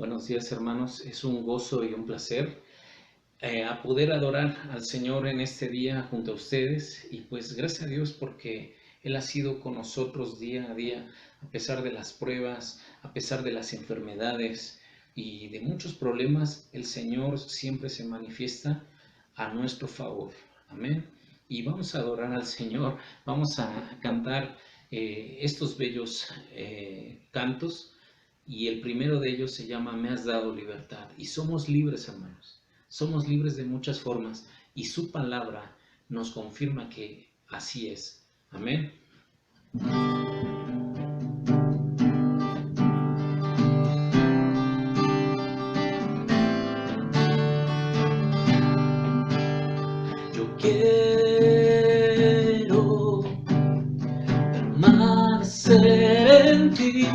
Buenos días, hermanos. Es un gozo y un placer a poder adorar al Señor en este día junto a ustedes. Y pues gracias a Dios porque Él ha sido con nosotros día a día, a pesar de las pruebas, a pesar de las enfermedades y de muchos problemas. El Señor siempre se manifiesta a nuestro favor. Amén. Y vamos a adorar al Señor. Vamos a cantar estos bellos cantos. Y el primero de ellos se llama Me has dado libertad. Y somos libres, hermanos. Somos libres de muchas formas. Y su palabra nos confirma que así es. Amén. Yo quiero permanecer en ti,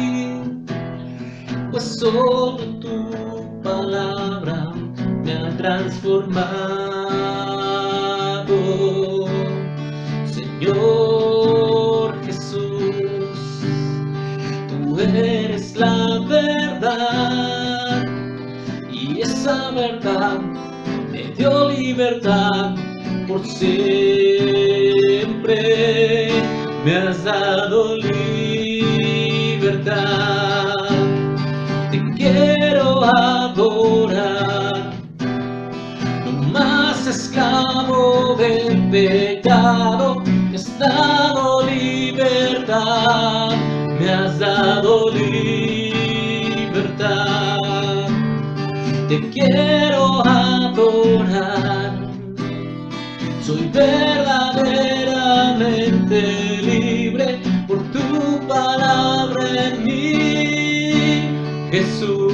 pues solo tu palabra me ha transformado. Señor Jesús, tú eres la verdad, y esa verdad me dio libertad por siempre. Me has dado libertad. Quiero adorar, no más esclavo del pecado. Me has dado libertad, me has dado libertad. Te quiero adorar, soy verdaderamente libre por tu palabra en mí, Jesús.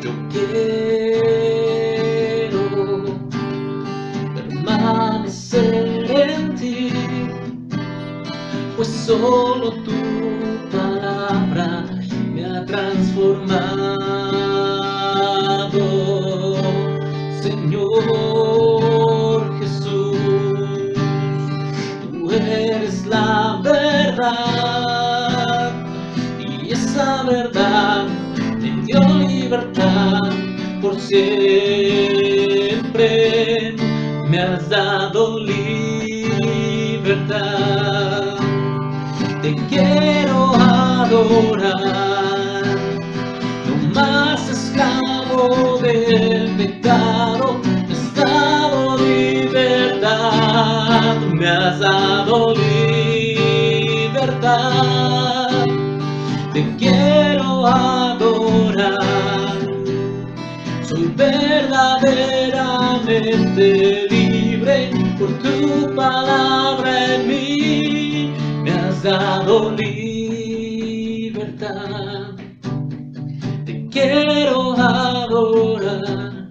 Yo quiero permanecer en ti, pues solo tu palabra me ha transformado. Señor Jesús, tú eres la verdad, y esa verdad me dio libertad por siempre. Me has dado libertad. Te quiero adorar, no más esclavo del pecado. Me has dado libertad, me has dado libertad. Te quiero adorar, soy verdaderamente libre por tu palabra en mí. Me has dado libertad. Te quiero adorar,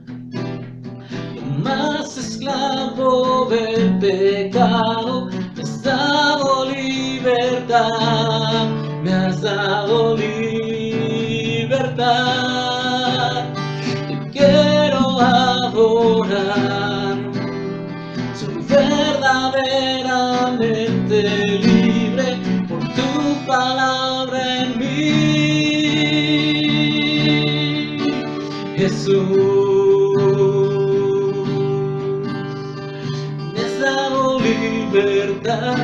no más esclavo del pecado. Me has dado libertad, me has dado libertad. Te quiero adorar, soy verdaderamente libre por tu palabra en mí, Jesús. Me has dado libertad,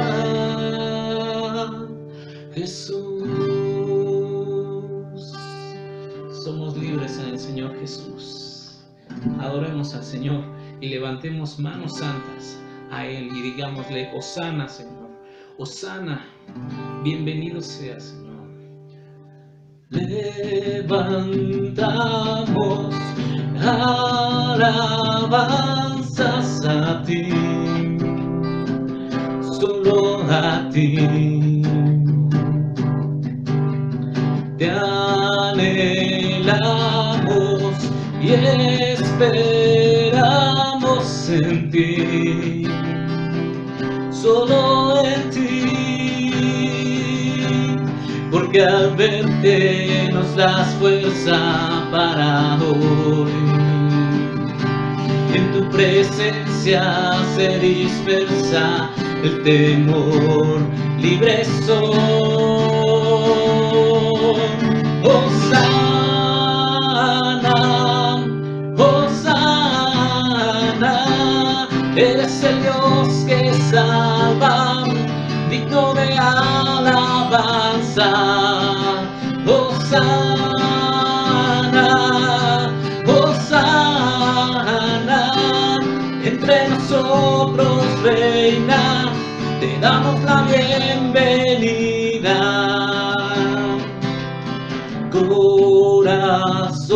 Jesús. Somos libres en el Señor Jesús. Adoremos al Señor y levantemos manos santas a Él y digámosle: Hosana, Señor, Hosana, bienvenido sea, Señor. Levantamos alabanzas a ti, solo a ti. Te anhelamos y esperamos en ti, solo en ti, porque al verte nos das fuerza para hoy. En tu presencia se dispersa el temor, libre soy. Hosana, Hosana, eres el Dios que salva, digno de alabanza. Hosana, Hosana, entre nosotros reina, te damos la bienvenida. Corazones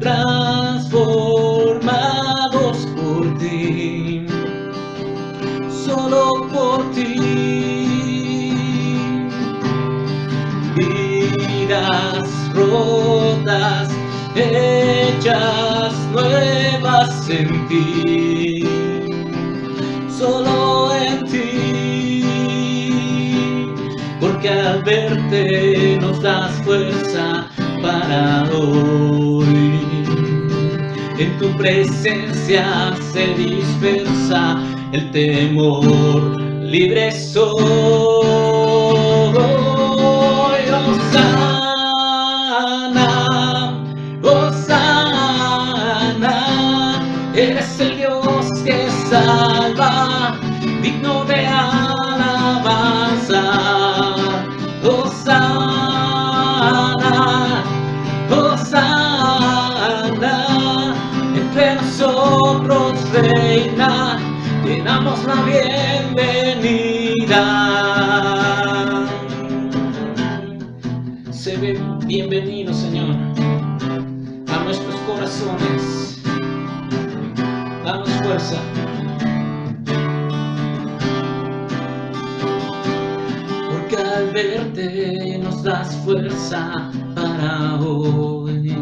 transformados por ti, solo por ti. Vidas rotas, hechas nuevas en ti, solo en ti, porque al verte nos das fuerza para hoy. En tu presencia se dispersa el temor, libre soy. Hosana, Hosana, eres el Dios que salva, digno de alabanza. Hosana, Hosana, entre nosotros reina, te damos la bienvenida. Sé bienvenido, Señor, a nuestros corazones. Danos fuerza. Porque al verte nos das fuerza para hoy.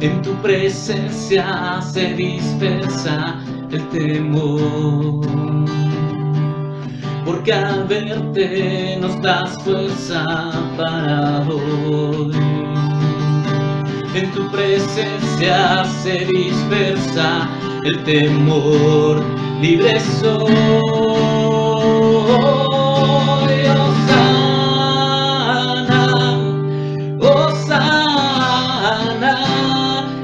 En tu presencia se dispersa el temor. Porque al verte nos das fuerza para hoy. En tu presencia se dispersa el temor, libre soy. Hosana, Hosana,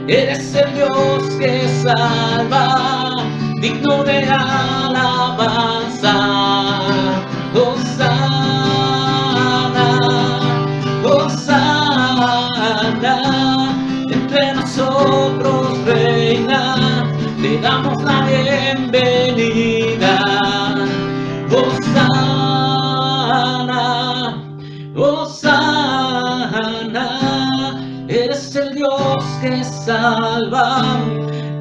eres el Dios que salva, digno de alabanza. Hosana, Hosana, entre nosotros reina, te damos la bienvenida. Hosana, Hosana, eres el Dios que salva,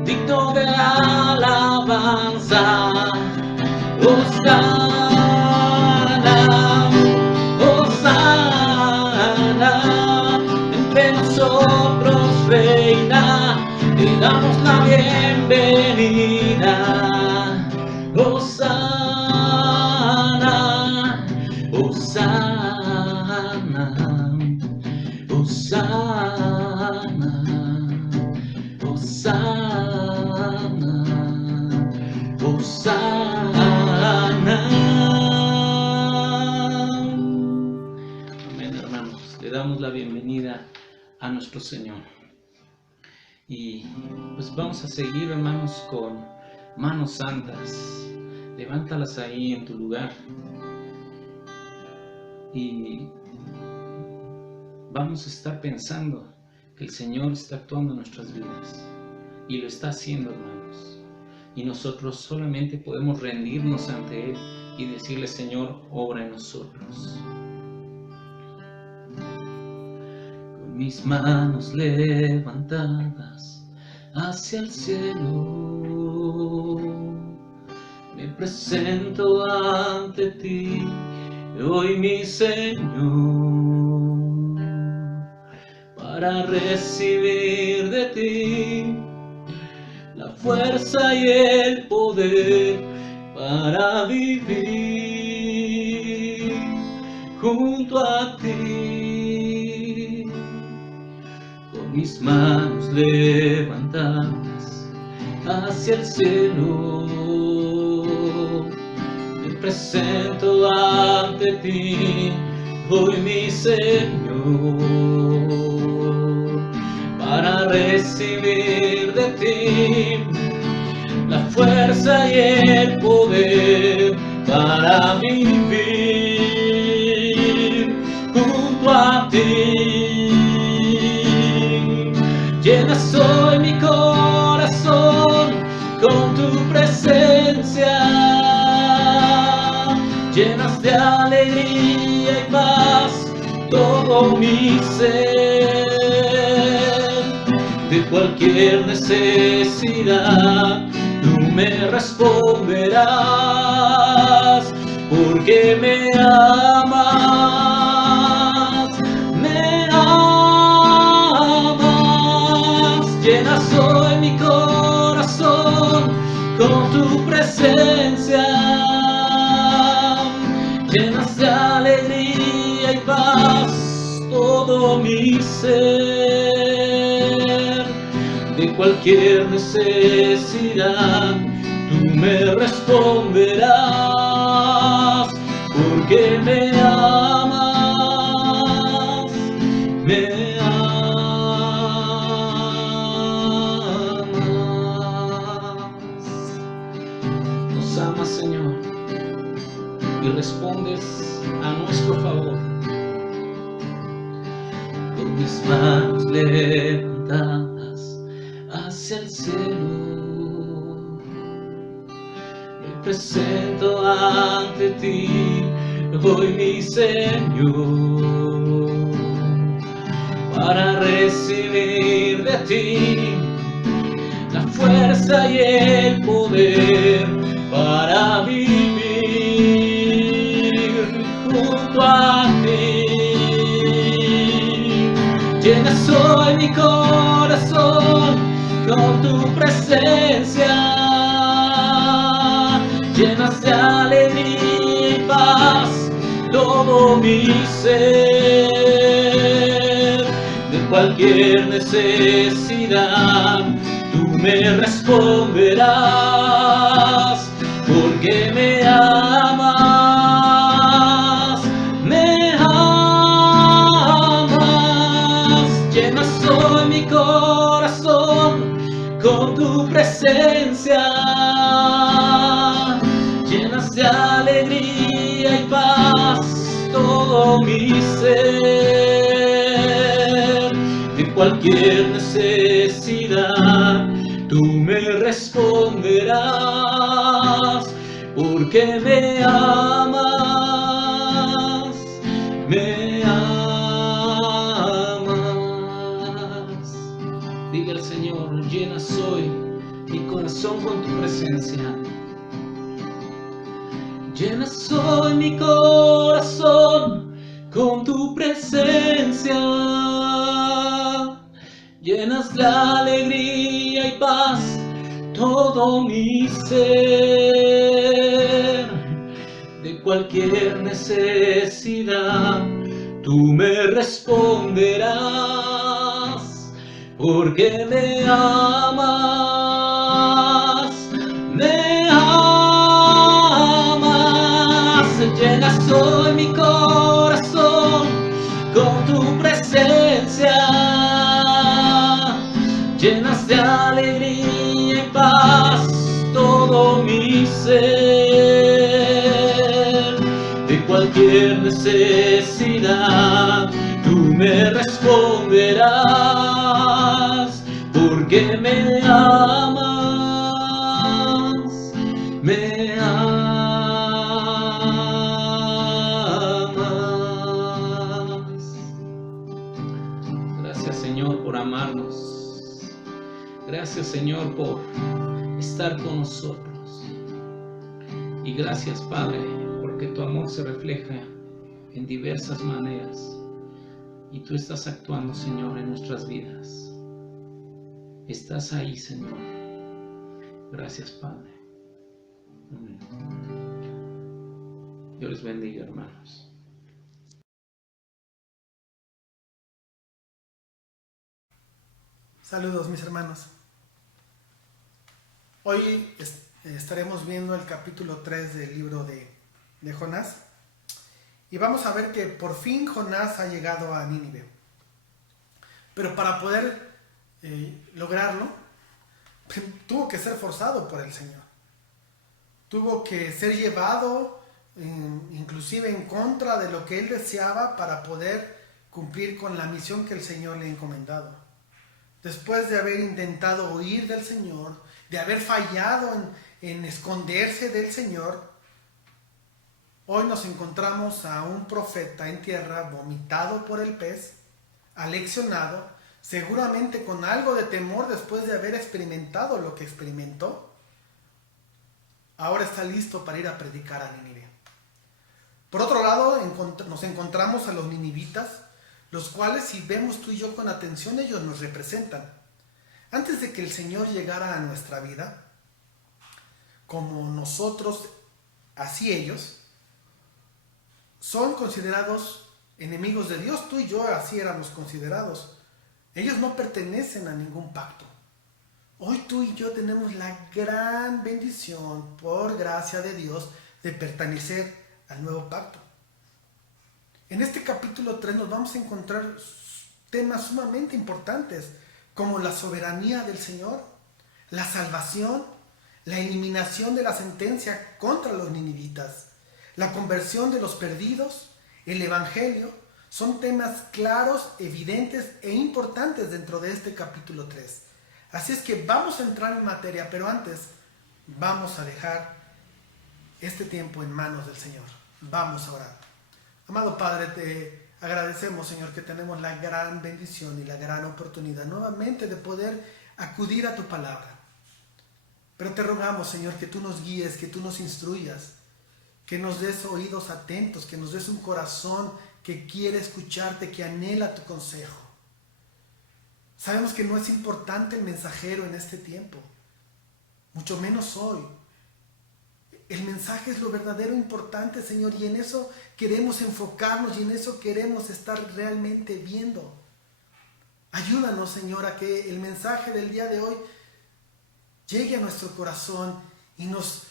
digno de alabanza. Hosana, Hosana, entre nosotros reina, te damos la bienvenida. Hosana, Hosana, Hosana, Hosana, Hosana. Amén, hermanos. Le damos la bienvenida a nuestro Señor. Y pues vamos a seguir, hermanos, con manos santas. Levántalas ahí en tu lugar. Y vamos a estar pensando que el Señor está actuando en nuestras vidas. Y lo está haciendo, hermanos. Y nosotros solamente podemos rendirnos ante Él y decirle: Señor, obra en nosotros. Con mis manos levantadas hacia el cielo, me presento ante ti hoy, mi Señor, para recibir de ti la fuerza y el poder para vivir junto a ti. Con mis manos levantadas hacia el cielo, Me presento ante ti, hoy mi Señor, para recibir de ti la fuerza y el poder para vivir junto a ti. Llenas hoy mi corazón con tu presencia, llenas de alegría y paz todo mi ser. De cualquier necesidad tú me responderás, porque me amas, me amas. Llenas hoy mi corazón con tu presencia, llenas de alegría y paz todo mi ser. De cualquier necesidad tú me responderás, porque me amas, me amas. Nos amas, Señor, y respondes a nuestro favor. Con mis manos levantadas hacia el cielo, me presento ante ti, hoy mi Señor, para recibir de ti la fuerza y el poder para vivir junto a ti. Llenas hoy mi corazón con tu presencia, llenas de alegría y paz todo mi ser. De cualquier necesidad tú me responderás, porque me amas, me amas. Llenas hoy mi corazón con tu presencia, llenas de alegría y paz todo mi ser. De cualquier necesidad tú me responderás, porque me amas, me amas. Diga al Señor: llenas hoy mi corazón con tu presencia, llenas hoy mi corazón con tu presencia, llenas de alegría y paz todo mi ser. De cualquier necesidad tú me responderás, porque me amas, me amas. Llenas hoy mi corazón con tu presencia, llenas de alegría y paz todo mi ser. De cualquier necesidad tú me responderás, porque me amas, me amas. Gracias, Señor, por amarnos. Gracias, Señor, por estar con nosotros. Y gracias, Padre, porque tu amor se refleja en diversas maneras. Y tú estás actuando, Señor, en nuestras vidas. Estás ahí, Señor. Gracias, Padre. Amén. Dios les bendiga, hermanos. Saludos, mis hermanos. Hoy estaremos viendo el capítulo 3 del libro de Jonás. Y vamos a ver que por fin Jonás ha llegado a Nínive. Pero para poder lograrlo, tuvo que ser forzado por el Señor. Tuvo que ser llevado inclusive en contra de lo que él deseaba para poder cumplir con la misión que el Señor le ha encomendado. Después de haber intentado huir del Señor, de haber fallado en esconderse del Señor, hoy nos encontramos a un profeta en tierra vomitado por el pez, aleccionado, seguramente con algo de temor después de haber experimentado lo que experimentó. Ahora está listo para ir a predicar a Nínive. Por otro lado, nos encontramos a los ninivitas, los cuales, si vemos tú y yo con atención, ellos nos representan. Antes de que el Señor llegara a nuestra vida, como nosotros, así ellos, son considerados enemigos de Dios. Tú y yo así éramos considerados. Ellos no pertenecen a ningún pacto. Hoy tú y yo tenemos la gran bendición, por gracia de Dios, de pertenecer al nuevo pacto. En este capítulo 3 nos vamos a encontrar temas sumamente importantes, como la soberanía del Señor, la salvación, la eliminación de la sentencia contra los ninivitas, la conversión de los perdidos, el evangelio. Son temas claros, evidentes e importantes dentro de este capítulo 3. Así es que vamos a entrar en materia, pero antes vamos a dejar este tiempo en manos del Señor. Vamos a orar. Amado Padre, te agradecemos, Señor, que tenemos la gran bendición y la gran oportunidad nuevamente de poder acudir a tu palabra. Pero te rogamos, Señor, que tú nos guíes, que tú nos instruyas, que nos des oídos atentos, que nos des un corazón que quiere escucharte, que anhela tu consejo. Sabemos que no es importante el mensajero en este tiempo, mucho menos hoy. El mensaje es lo verdadero importante, Señor, y en eso queremos enfocarnos y en eso queremos estar realmente viendo. Ayúdanos, Señor, a que el mensaje del día de hoy llegue a nuestro corazón y nos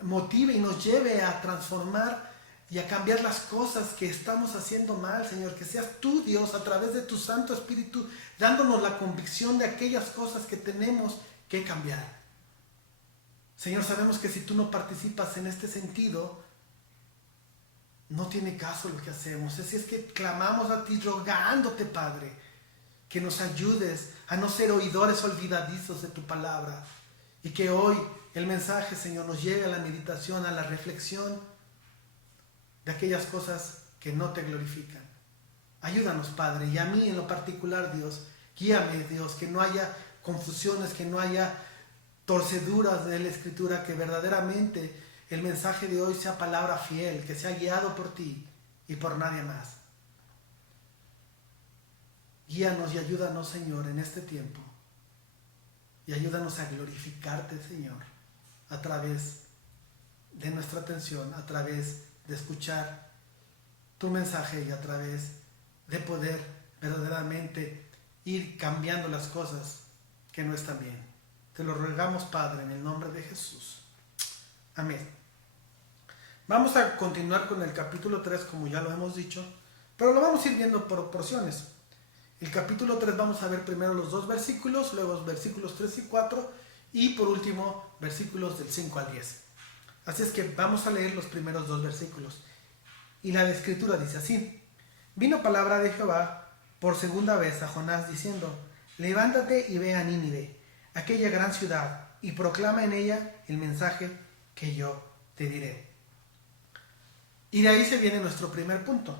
motive y nos lleve a transformar y a cambiar las cosas que estamos haciendo mal, Señor. Que seas tú, Dios, a través de tu Santo Espíritu, dándonos la convicción de aquellas cosas que tenemos que cambiar. Señor, sabemos que si tú no participas en este sentido, no tiene caso lo que hacemos. Así es que clamamos a ti rogándote, Padre, que nos ayudes a no ser oidores olvidadizos de tu palabra. Y que hoy el mensaje, Señor, nos lleve a la meditación, a la reflexión de aquellas cosas que no te glorifican. Ayúdanos, Padre, y a mí en lo particular, Dios, guíame, Dios, que no haya confusiones, que no haya torceduras de la Escritura, que verdaderamente el mensaje de hoy sea palabra fiel, que sea guiado por ti y por nadie más. Guíanos y ayúdanos, Señor, en este tiempo, y ayúdanos a glorificarte, Señor, a través de nuestra atención, a través de escuchar tu mensaje y a través de poder verdaderamente ir cambiando las cosas que no están bien. Te lo rogamos, Padre, en el nombre de Jesús. Amén. Vamos a continuar con el capítulo 3, como ya lo hemos dicho, pero lo vamos a ir viendo por porciones. El capítulo 3 vamos a ver primero los 2 versículos, luego los versículos 3 y 4, y por último versículos del 5 al 10. Así es que vamos a leer los primeros 2 versículos. Y la Escritura dice así: Vino palabra de Jehová por segunda vez a Jonás diciendo: Levántate y ve a Nínive, aquella gran ciudad, y proclama en ella el mensaje que yo te diré. Y de ahí se viene nuestro primer punto.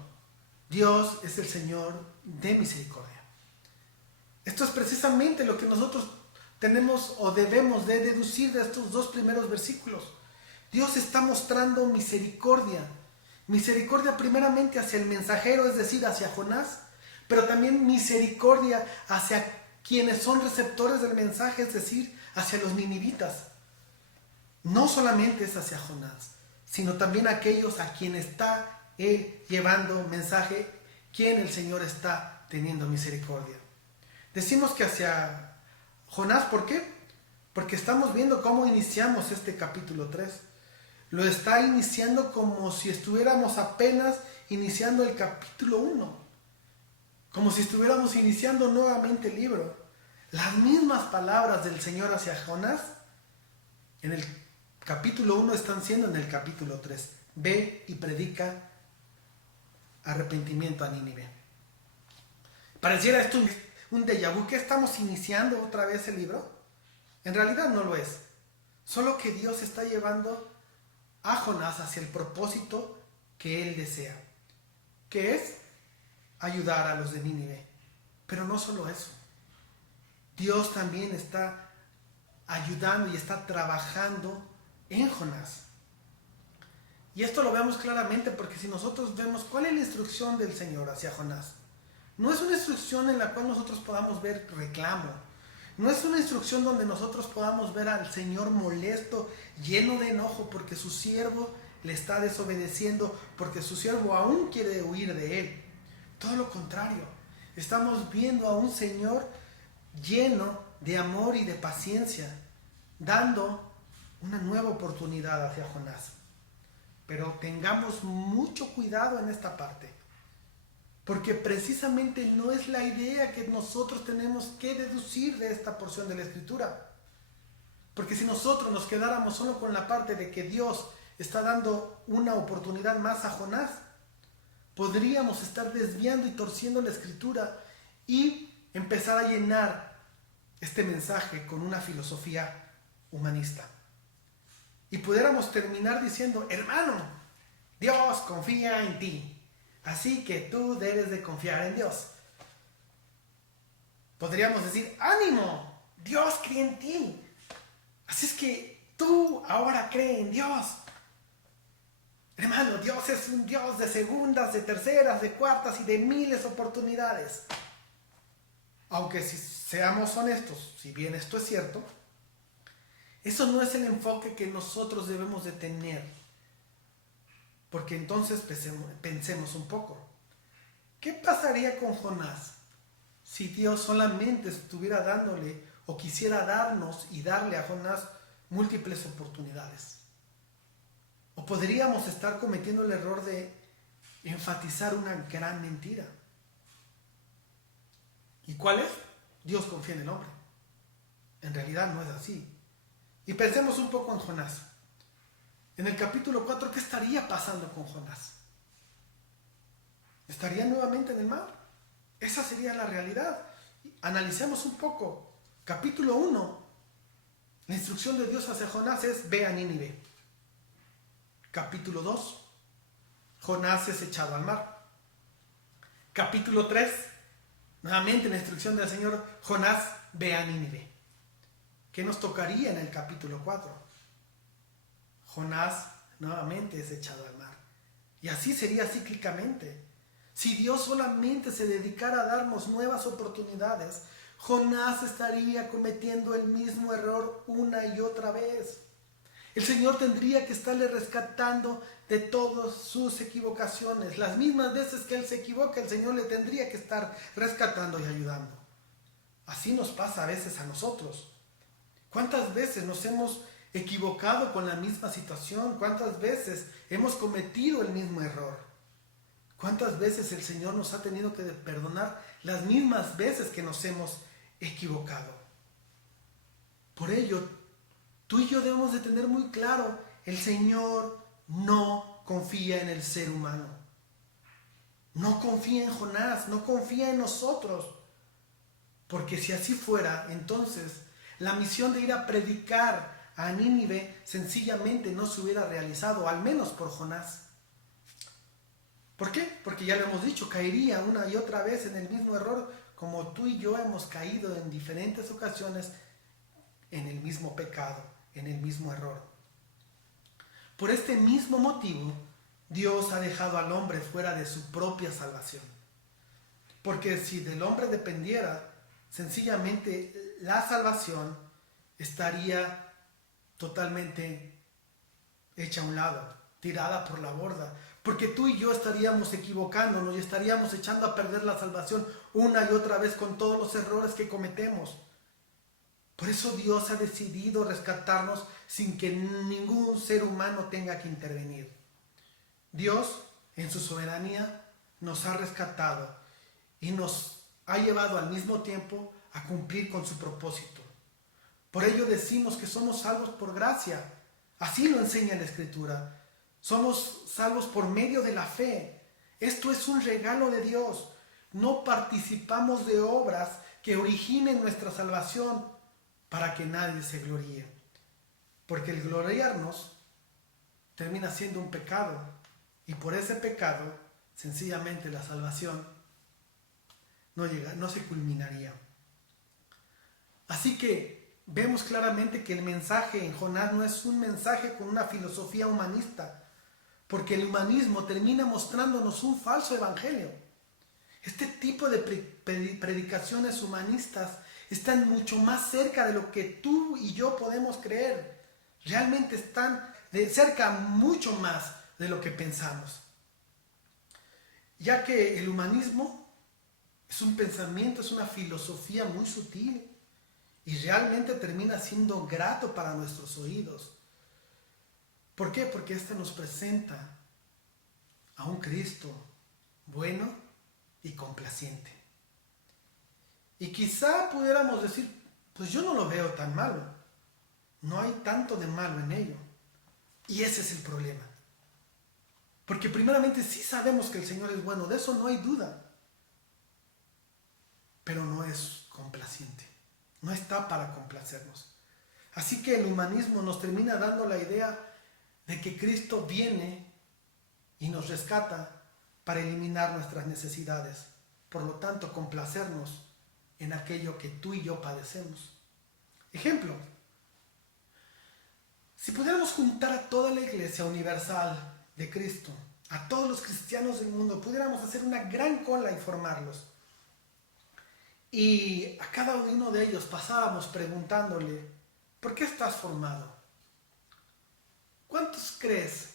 Dios es el Señor de misericordia. Esto es precisamente lo que nosotros tenemos o debemos de deducir de estos 2 primeros versículos. Dios está mostrando misericordia. Misericordia primeramente hacia el mensajero, es decir, hacia Jonás, pero también misericordia hacia quienes son receptores del mensaje, es decir, hacia los ninivitas. No solamente es hacia Jonás, sino también a aquellos a quien está él llevando mensaje, quien el Señor está teniendo misericordia. Decimos que hacia Jonás, ¿por qué? Porque estamos viendo cómo iniciamos este capítulo 3. Lo está iniciando como si estuviéramos apenas iniciando el capítulo 1. Como si estuviéramos iniciando nuevamente el libro. Las mismas palabras del Señor hacia Jonás en el capítulo 1 están siendo en el capítulo 3. Ve y predica arrepentimiento a Nínive. Pareciera esto un déjà vu, que estamos iniciando otra vez el libro. En realidad no lo es. Solo que Dios está llevando a Jonás hacia el propósito que él desea, que es ayudar a los de Nínive. Pero no solo eso. Dios también está ayudando y está trabajando en Jonás. Y esto lo vemos claramente porque si nosotros vemos cuál es la instrucción del Señor hacia Jonás, no es una instrucción en la cual nosotros podamos ver reclamo. No es una instrucción donde nosotros podamos ver al Señor molesto, lleno de enojo porque su siervo le está desobedeciendo, porque su siervo aún quiere huir de él. Todo lo contrario. Estamos viendo a un Señor lleno de amor y de paciencia, dando una nueva oportunidad hacia Jonás. Pero tengamos mucho cuidado en esta parte, porque precisamente no es la idea que nosotros tenemos que deducir de esta porción de la Escritura. Porque si nosotros nos quedáramos solo con la parte de que Dios está dando una oportunidad más a Jonás, podríamos estar desviando y torciendo la Escritura y empezar a llenar este mensaje con una filosofía humanista. Y pudiéramos terminar diciendo: hermano, Dios confía en ti, así que tú debes de confiar en Dios. Podríamos decir: ánimo, Dios cree en ti, así es que tú ahora cree en Dios. Hermano, Dios es un Dios de segundas, de terceras, de cuartas y de miles de oportunidades. Aunque si seamos honestos, si bien esto es cierto, eso no es el enfoque que nosotros debemos de tener. Porque entonces pensemos un poco. ¿Qué pasaría con Jonás si Dios solamente estuviera dándole o quisiera darnos y darle a Jonás múltiples oportunidades? O podríamos estar cometiendo el error de enfatizar una gran mentira. ¿Y cuál es? Dios confía en el hombre. En realidad no es así. Y pensemos un poco en Jonás. En el capítulo 4, ¿qué estaría pasando con Jonás? ¿Estaría nuevamente en el mar? Esa sería la realidad. Analicemos un poco. Capítulo 1. La instrucción de Dios hacia Jonás es: ve a Nínive. Capítulo 2. Jonás es echado al mar. Capítulo 3. Nuevamente la instrucción del Señor: Jonás, ve a Nínive. ¿Qué nos tocaría en el capítulo 4? Jonás nuevamente es echado al mar. Y así sería cíclicamente. Si Dios solamente se dedicara a darnos nuevas oportunidades, Jonás estaría cometiendo el mismo error una y otra vez. El Señor tendría que estarle rescatando de todas sus equivocaciones. Las mismas veces que él se equivoca, el Señor le tendría que estar rescatando y ayudando. Así nos pasa a veces a nosotros. ¿Cuántas veces nos hemos equivocado con la misma situación? ¿Cuántas veces hemos cometido el mismo error? ¿Cuántas veces el Señor nos ha tenido que perdonar las mismas veces que nos hemos equivocado? Por ello, tú y yo debemos de tener muy claro: el Señor no confía en el ser humano. No confía en Jonás, no confía en nosotros. Porque si así fuera, entonces la misión de ir a predicar a Nínive sencillamente no se hubiera realizado, al menos por Jonás. ¿Por qué? Porque ya lo hemos dicho, caería una y otra vez en el mismo error, como tú y yo hemos caído en diferentes ocasiones en el mismo pecado, en el mismo error. Por este mismo motivo, Dios ha dejado al hombre fuera de su propia salvación. Porque si del hombre dependiera, sencillamente la salvación estaría totalmente hecha a un lado, tirada por la borda. Porque tú y yo estaríamos equivocándonos y estaríamos echando a perder la salvación una y otra vez con todos los errores que cometemos. Por eso Dios ha decidido rescatarnos sin que ningún ser humano tenga que intervenir. Dios, en su soberanía, nos ha rescatado y nos ha llevado al mismo tiempo a cumplir con su propósito. Por ello decimos que somos salvos por gracia. Así lo enseña la Escritura. Somos salvos por medio de la fe. Esto es un regalo de Dios. No participamos de obras que originen nuestra salvación para que nadie se gloríe. Porque el gloriarnos termina siendo un pecado. Y por ese pecado, sencillamente la salvación no se culminaría. Así que vemos claramente que el mensaje en Jonás no es un mensaje con una filosofía humanista, porque el humanismo termina mostrándonos un falso evangelio. Este tipo de predicaciones humanistas están mucho más cerca de lo que tú y yo podemos creer. Realmente están cerca mucho más de lo que pensamos. Ya que el humanismo es un pensamiento, es una filosofía muy sutil y realmente termina siendo grato para nuestros oídos. ¿Por qué? Porque ésta nos presenta a un Cristo bueno y complaciente. Y quizá pudiéramos decir, pues yo no lo veo tan malo. No hay tanto de malo en ello. Y ese es el problema. Porque primeramente sí sabemos que el Señor es bueno, de eso no hay duda. Pero no es complaciente. No está para complacernos. Así que el humanismo nos termina dando la idea de que Cristo viene y nos rescata para eliminar nuestras necesidades. Por lo tanto, complacernos en aquello que tú y yo padecemos. Ejemplo, si pudiéramos juntar a toda la iglesia universal de Cristo, a todos los cristianos del mundo, pudiéramos hacer una gran cola y formarlos. Y a cada uno de ellos pasábamos preguntándole, ¿por qué estás formado? ¿Cuántos crees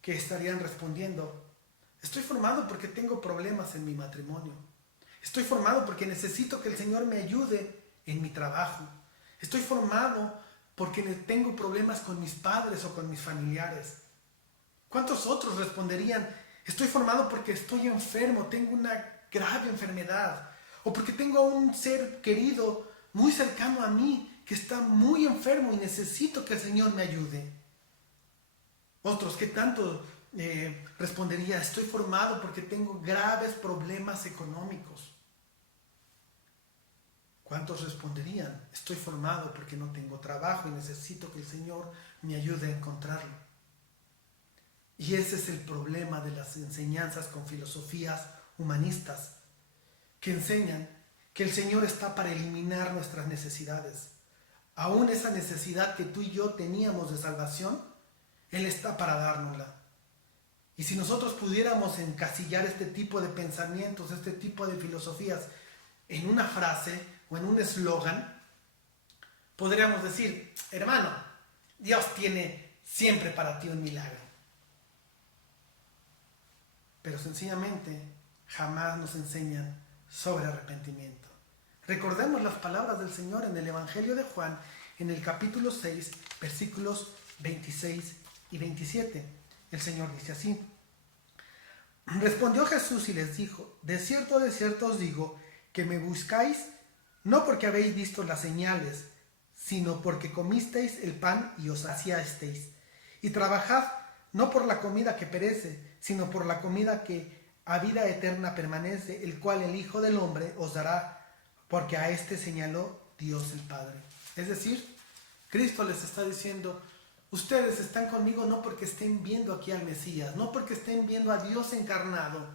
que estarían respondiendo? Estoy formado porque tengo problemas en mi matrimonio. Estoy formado porque necesito que el Señor me ayude en mi trabajo. Estoy formado porque tengo problemas con mis padres o con mis familiares. ¿Cuántos otros responderían? Estoy formado porque estoy enfermo, tengo una grave enfermedad. O porque tengo a un ser querido muy cercano a mí que está muy enfermo y necesito que el Señor me ayude. Otros, ¿qué tanto respondería? Estoy formado porque tengo graves problemas económicos. ¿Cuántos responderían? Estoy formado porque no tengo trabajo y necesito que el Señor me ayude a encontrarlo. Y ese es el problema de las enseñanzas con filosofías humanistas, que enseñan que el Señor está para eliminar nuestras necesidades. Aún esa necesidad que tú y yo teníamos de salvación, Él está para dárnosla. Y si nosotros pudiéramos encasillar este tipo de pensamientos, este tipo de filosofías en una frase o en un eslogan, podríamos decir, hermano, Dios tiene siempre para ti un milagro. Pero sencillamente jamás nos enseñan sobre arrepentimiento. Recordemos las palabras del Señor en el Evangelio de Juan, en el capítulo 6, versículos 26 y 27. El Señor dice así: respondió Jesús y les dijo, de cierto os digo, que me buscáis no porque habéis visto las señales, sino porque comisteis el pan y os saciasteis. Y trabajad no por la comida que perece, sino por la comida que a vida eterna permanece, el cual el Hijo del Hombre os dará, porque a este señaló Dios el Padre. Es decir, Cristo les está diciendo, ustedes están conmigo no porque estén viendo aquí al Mesías, no porque estén viendo a Dios encarnado,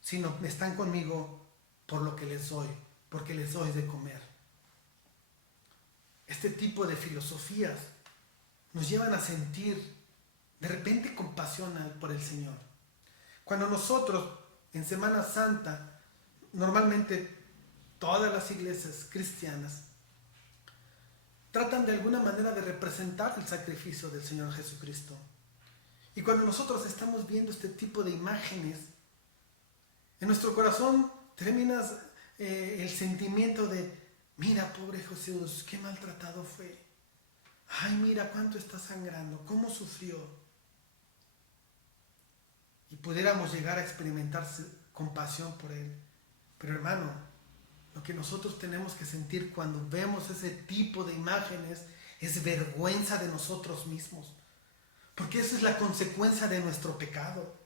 sino están conmigo por lo que les doy, porque les doy de comer. Este tipo de filosofías nos llevan a sentir de repente compasión por el Señor. Cuando nosotros en Semana Santa, normalmente todas las iglesias cristianas tratan de alguna manera de representar el sacrificio del Señor Jesucristo. Y cuando nosotros estamos viendo este tipo de imágenes, en nuestro corazón termina el sentimiento de Mira, pobre Jesús, qué maltratado fue. Ay, mira cuánto está sangrando, cómo sufrió. Y pudiéramos llegar a experimentar compasión por él. Pero hermano, lo que nosotros tenemos que sentir cuando vemos ese tipo de imágenes es vergüenza de nosotros mismos. Porque esa es la consecuencia de nuestro pecado.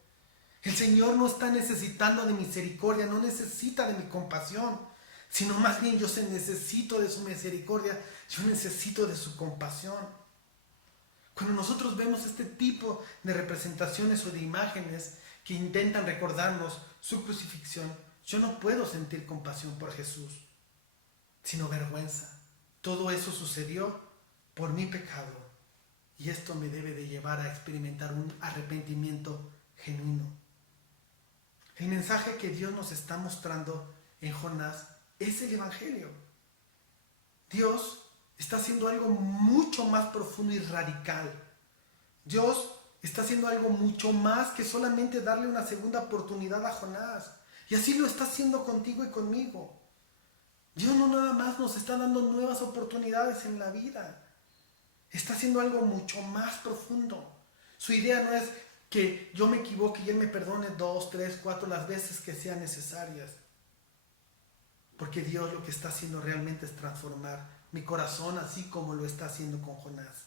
El Señor no está necesitando de misericordia, no necesita de mi compasión, sino más bien yo necesito de su misericordia, yo necesito de su compasión. Cuando nosotros vemos este tipo de representaciones o de imágenes que intentan recordarnos su crucifixión, yo no puedo sentir compasión por Jesús, sino vergüenza. Todo eso sucedió por mi pecado y esto me debe de llevar a experimentar un arrepentimiento genuino. El mensaje que Dios nos está mostrando en Jonás es el Evangelio. Dios está haciendo algo mucho más profundo y radical. Dios está haciendo algo mucho más que solamente darle una segunda oportunidad a Jonás. Y así lo está haciendo contigo y conmigo. Dios no nada más nos está dando nuevas oportunidades en la vida. Está haciendo algo mucho más profundo. Su idea no es que yo me equivoque y Él me perdone 2, 3, 4 las veces que sean necesarias. Porque Dios lo que está haciendo realmente es transformar mi corazón así como lo está haciendo con Jonás.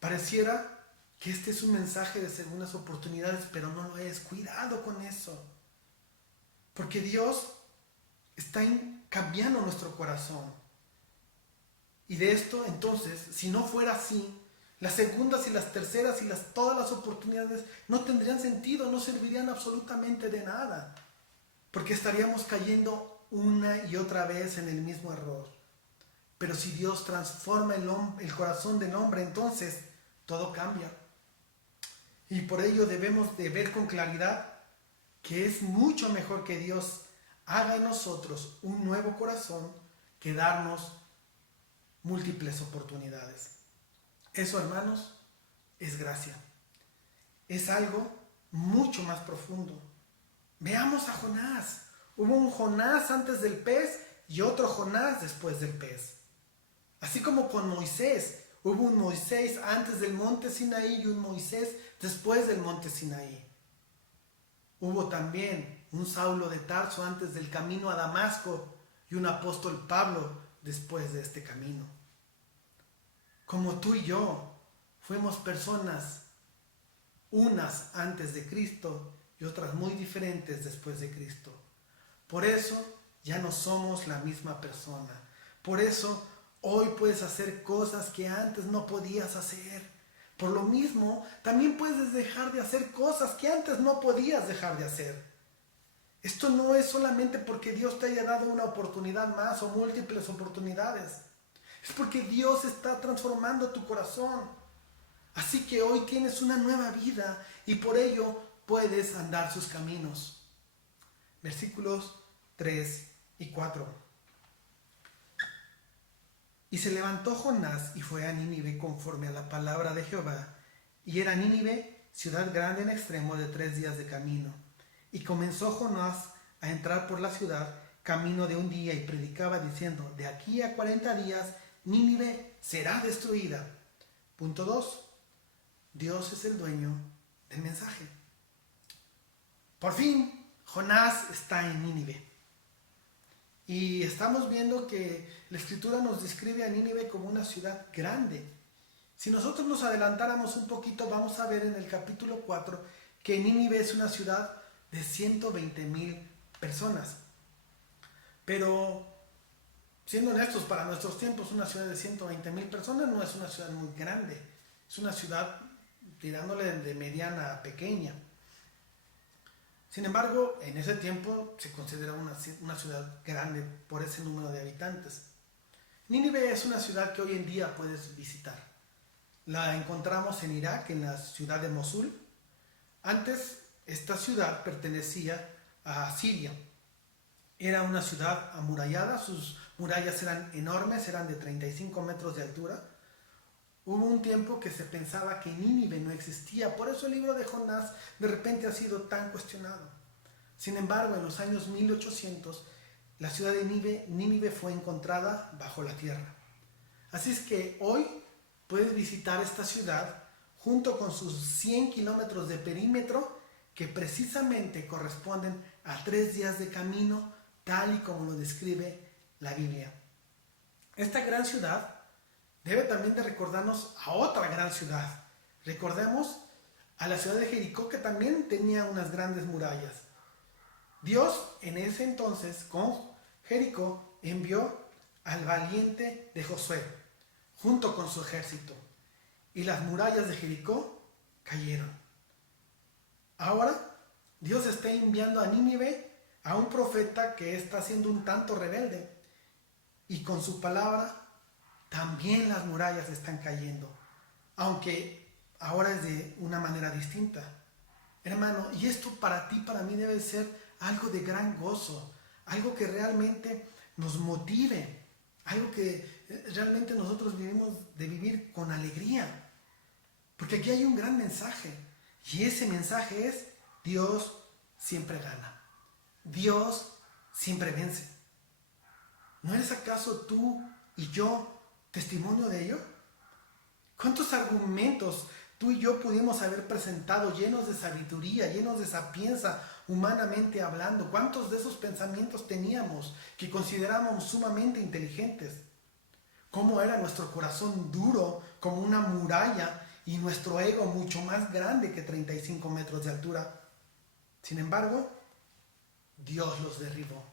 Pareciera que este es un mensaje de segundas oportunidades, pero no lo es. Cuidado con eso. Porque Dios está cambiando nuestro corazón. Y de esto, entonces, si no fuera así, las segundas y las terceras y todas las oportunidades no tendrían sentido, no servirían absolutamente de nada. Porque estaríamos cayendo una y otra vez en el mismo error. Pero si Dios transforma el corazón del hombre, entonces todo cambia. Y por ello debemos de ver con claridad que es mucho mejor que Dios haga en nosotros un nuevo corazón que darnos múltiples oportunidades. Eso, hermanos, es gracia. Es algo mucho más profundo. Veamos a Jonás. Hubo un Jonás antes del pez y otro Jonás después del pez. Así como con Moisés. Hubo un Moisés antes del monte Sinaí y un Moisés después del monte Sinaí. Hubo también un Saulo de Tarso antes del camino a Damasco y un apóstol Pablo después de este camino. Como tú y yo fuimos personas, unas antes de Cristo y otras muy diferentes después de Cristo. Por eso ya no somos la misma persona. Por eso hoy puedes hacer cosas que antes no podías hacer. Por lo mismo, también puedes dejar de hacer cosas que antes no podías dejar de hacer. Esto no es solamente porque Dios te haya dado una oportunidad más o múltiples oportunidades. Es porque Dios está transformando tu corazón. Así que hoy tienes una nueva vida y por ello puedes andar sus caminos. Versículos 3 y 4. Y se levantó Jonás y fue a Nínive conforme a la palabra de Jehová. Y era Nínive, ciudad grande en extremo de 3 días de camino. Y comenzó Jonás a entrar por la ciudad camino de un día y predicaba diciendo, de aquí a 40 días Nínive será destruida. Punto 2. Dios es el dueño del mensaje. Por fin, Jonás está en Nínive. Y estamos viendo que la Escritura nos describe a Nínive como una ciudad grande. Si nosotros nos adelantáramos un poquito, vamos a ver en el capítulo 4 que Nínive es una ciudad de 120,000 personas. Pero, siendo honestos, para nuestros tiempos, una ciudad de 120,000 personas no es una ciudad muy grande. Es una ciudad tirándole de mediana a pequeña. Sin embargo, en ese tiempo se considera una ciudad grande por ese número de habitantes. Nínive es una ciudad que hoy en día puedes visitar. La encontramos en Irak, en la ciudad de Mosul. Antes, esta ciudad pertenecía a Siria. Era una ciudad amurallada, sus murallas eran enormes, eran de 35 metros de altura. Hubo un tiempo que se pensaba que Nínive no existía, por eso el libro de Jonás de repente ha sido tan cuestionado. Sin embargo, en los años 1800, la ciudad de Nínive fue encontrada bajo la tierra. Así es que hoy puedes visitar esta ciudad junto con sus 100 kilómetros de perímetro que precisamente corresponden a 3 días de camino, tal y como lo describe la Biblia. Esta gran ciudad debe también de recordarnos a otra gran ciudad. Recordemos a la ciudad de Jericó, que también tenía unas grandes murallas. Dios en ese entonces con Jericó envió al valiente de Josué junto con su ejército, y las murallas de Jericó cayeron. Ahora Dios está enviando a Nínive a un profeta que está siendo un tanto rebelde, y con su palabra también las murallas están cayendo, aunque ahora es de una manera distinta. Hermano, y esto para ti, para mí debe ser algo de gran gozo, algo que realmente nos motive, algo que realmente nosotros vivimos de vivir con alegría. Porque aquí hay un gran mensaje, y ese mensaje es: Dios siempre gana, Dios siempre vence. ¿No eres acaso tú y yo testimonio de ello? ¿Cuántos argumentos tú y yo pudimos haber presentado llenos de sabiduría, llenos de sapienza, humanamente hablando? ¿Cuántos de esos pensamientos teníamos que considerábamos sumamente inteligentes? ¿Cómo era nuestro corazón duro como una muralla y nuestro ego mucho más grande que 35 metros de altura? Sin embargo, Dios los derribó.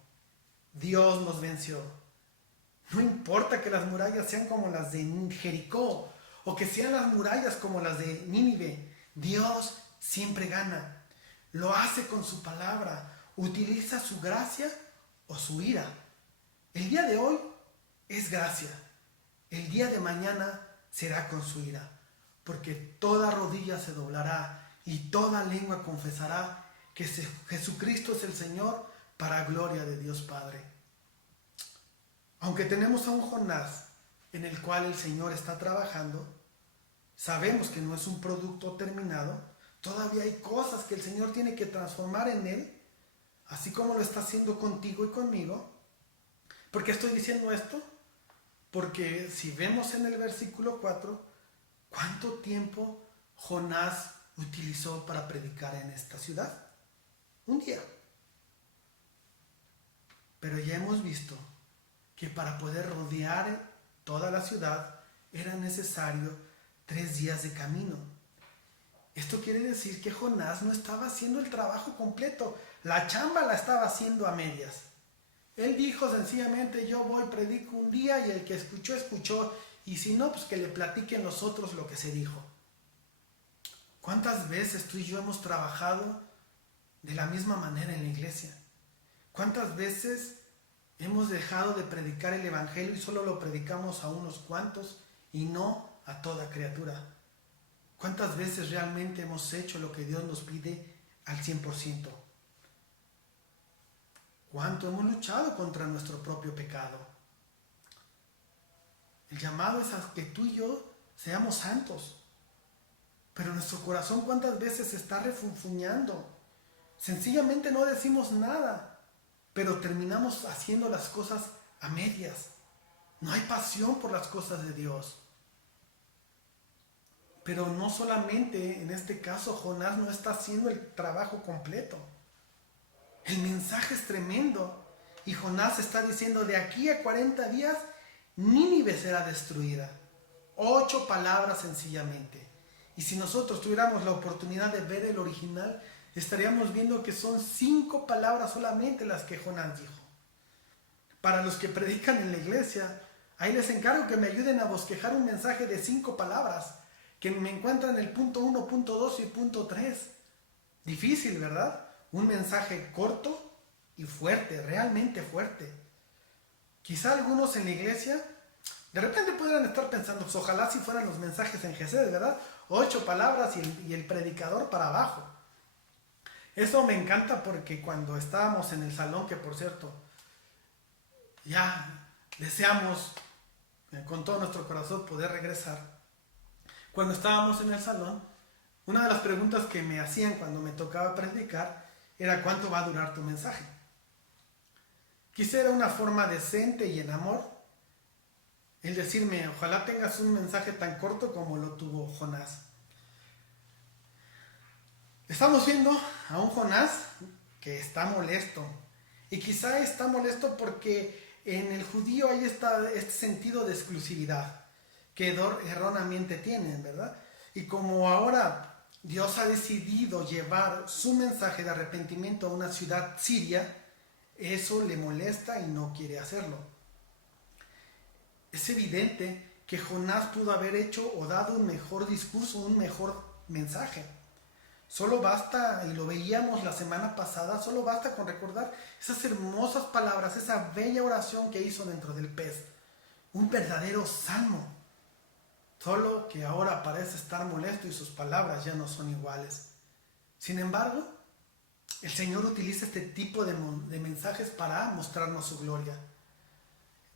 Dios nos venció. No importa que las murallas sean como las de Jericó o que sean las murallas como las de Nínive, Dios siempre gana. Lo hace con su palabra, utiliza su gracia o su ira. El día de hoy es gracia, el día de mañana será con su ira, porque toda rodilla se doblará y toda lengua confesará que Jesucristo es el Señor, para gloria de Dios Padre. Aunque tenemos a un Jonás en el cual el Señor está trabajando, sabemos que no es un producto terminado, todavía hay cosas que el Señor tiene que transformar en él, así como lo está haciendo contigo y conmigo. ¿Por qué estoy diciendo esto? Porque si vemos en el versículo 4, ¿cuánto tiempo Jonás utilizó para predicar en esta ciudad? Un día. Pero ya hemos visto que para poder rodear toda la ciudad era necesario 3 días de camino. Esto quiere decir que Jonás no estaba haciendo el trabajo completo, la chamba la estaba haciendo a medias. Él dijo sencillamente: yo voy, predico un día, y el que escuchó, escuchó, y si no, pues que le platiquen los otros lo que se dijo. ¿Cuántas veces tú y yo hemos trabajado de la misma manera en la iglesia? ¿Cuántas veces hemos dejado de predicar el evangelio y solo lo predicamos a unos cuantos y no a toda criatura? ¿Cuántas veces realmente hemos hecho lo que Dios nos pide al 100%? ¿Cuánto hemos luchado contra nuestro propio pecado? El llamado es a que tú y yo seamos santos, pero nuestro corazón, ¿cuántas veces se está refunfuñando? Sencillamente no decimos nada, pero terminamos haciendo las cosas a medias. No hay pasión por las cosas de Dios. Pero no solamente en este caso Jonás no está haciendo el trabajo completo. El mensaje es tremendo. Y Jonás está diciendo: de aquí a 40 días Nínive será destruida. 8 palabras sencillamente. Y si nosotros tuviéramos la oportunidad de ver el original, estaríamos viendo que son 5 palabras solamente las que Jonás dijo. Para los que predican en la iglesia, ahí les encargo que me ayuden a bosquejar un mensaje de 5 palabras, que me encuentran el punto 1, punto 2 y punto 3. Difícil, ¿verdad? Un mensaje corto y fuerte, realmente fuerte. Quizá algunos en la iglesia de repente podrían estar pensando: pues ojalá si fueran los mensajes en Gesed, ¿verdad? 8 palabras y el predicador para abajo. Eso me encanta, porque cuando estábamos en el salón, que por cierto ya deseamos con todo nuestro corazón poder regresar, cuando estábamos en el salón, una de las preguntas que me hacían cuando me tocaba predicar era: ¿cuánto va a durar tu mensaje? Quizá era una forma decente y en amor el decirme, ojalá tengas un mensaje tan corto como lo tuvo Jonás. Estamos viendo a un Jonás que está molesto. Y quizá está molesto porque en el judío hay este sentido de exclusividad que erróneamente tienen, ¿verdad? Y como ahora Dios ha decidido llevar su mensaje de arrepentimiento a una ciudad siria, eso le molesta y no quiere hacerlo. Es evidente que Jonás pudo haber hecho o dado un mejor discurso, un mejor mensaje. Solo basta, y lo veíamos la semana pasada, solo basta con recordar esas hermosas palabras, esa bella oración que hizo dentro del pez. Un verdadero salmo. Solo que ahora parece estar molesto y sus palabras ya no son iguales. Sin embargo, el Señor utiliza este tipo de mensajes para mostrarnos su gloria.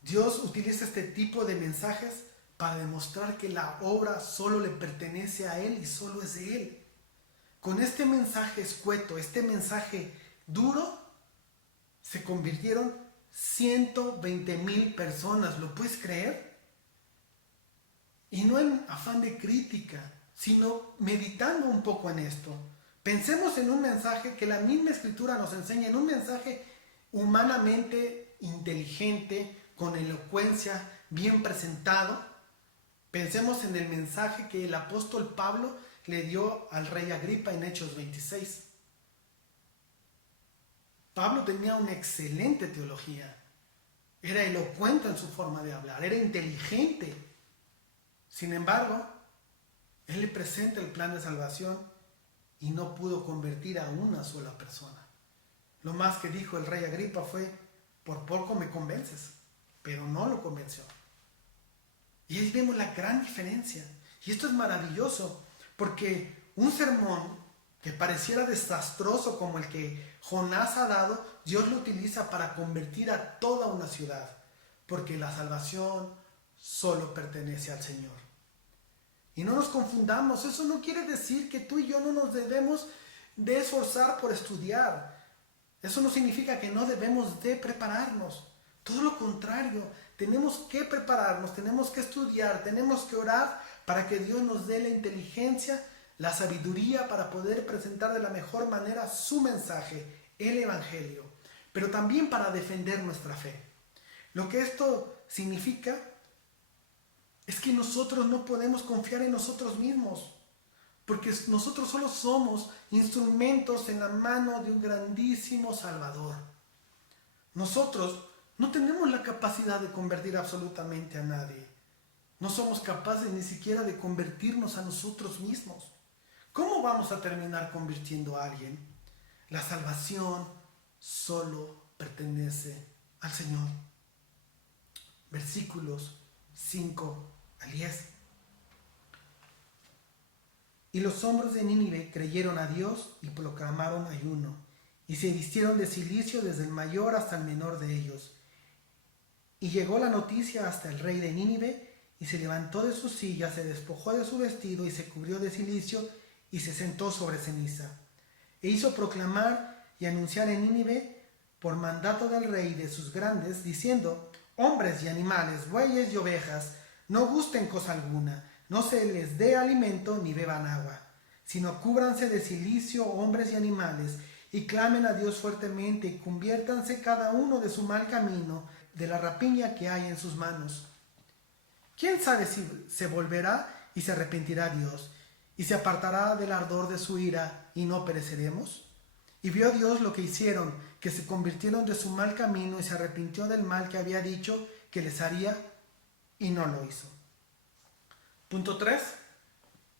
Dios utiliza este tipo de mensajes para demostrar que la obra solo le pertenece a Él y solo es de Él. Con este mensaje escueto, este mensaje duro, se convirtieron 120,000 personas. ¿Lo puedes creer? Y no en afán de crítica, sino meditando un poco en esto. Pensemos en un mensaje que la misma Escritura nos enseña, en un mensaje humanamente inteligente, con elocuencia, bien presentado. Pensemos en el mensaje que el apóstol Pablo le dio al rey Agripa en Hechos 26. Pablo tenía una excelente teología, era elocuente en su forma de hablar, era inteligente. Sin embargo, él le presenta el plan de salvación y no pudo convertir a una sola persona. Lo más que dijo el rey Agripa fue, por poco me convences, pero no lo convenció. Y ahí vemos la gran diferencia. Y esto es maravilloso, porque un sermón que pareciera desastroso como el que Jonás ha dado, Dios lo utiliza para convertir a toda una ciudad, porque la salvación solo pertenece al Señor. Y no nos confundamos, eso no quiere decir que tú y yo no nos debemos de esforzar por estudiar. Eso no significa que no debemos de prepararnos. Todo lo contrario, tenemos que prepararnos, tenemos que estudiar, tenemos que orar para que Dios nos dé la inteligencia, la sabiduría para poder presentar de la mejor manera su mensaje, el Evangelio, pero también para defender nuestra fe. Lo que esto significa es que nosotros no podemos confiar en nosotros mismos, porque nosotros solo somos instrumentos en la mano de un grandísimo Salvador. Nosotros no tenemos la capacidad de convertir absolutamente a nadie. No somos capaces ni siquiera de convertirnos a nosotros mismos. ¿Cómo vamos a terminar convirtiendo a alguien? La salvación solo pertenece al Señor. Versículos 5 al 10. Y los hombres de Nínive creyeron a Dios y proclamaron ayuno, y se vistieron de cilicio desde el mayor hasta el menor de ellos. Y llegó la noticia hasta el rey de Nínive, y se levantó de su silla, se despojó de su vestido y se cubrió de cilicio, y se sentó sobre ceniza. E hizo proclamar y anunciar en Nínive, por mandato del rey y de sus grandes, diciendo: hombres y animales, bueyes y ovejas, no gusten cosa alguna, no se les dé alimento ni beban agua, sino cúbranse de cilicio hombres y animales, y clamen a Dios fuertemente, y conviértanse cada uno de su mal camino, de la rapiña que hay en sus manos. ¿Quién sabe si se volverá y se arrepentirá Dios, y se apartará del ardor de su ira, y no pereceremos? Y vio Dios lo que hicieron, que se convirtieron de su mal camino, y se arrepintió del mal que había dicho que les haría, y no lo hizo. Punto 3.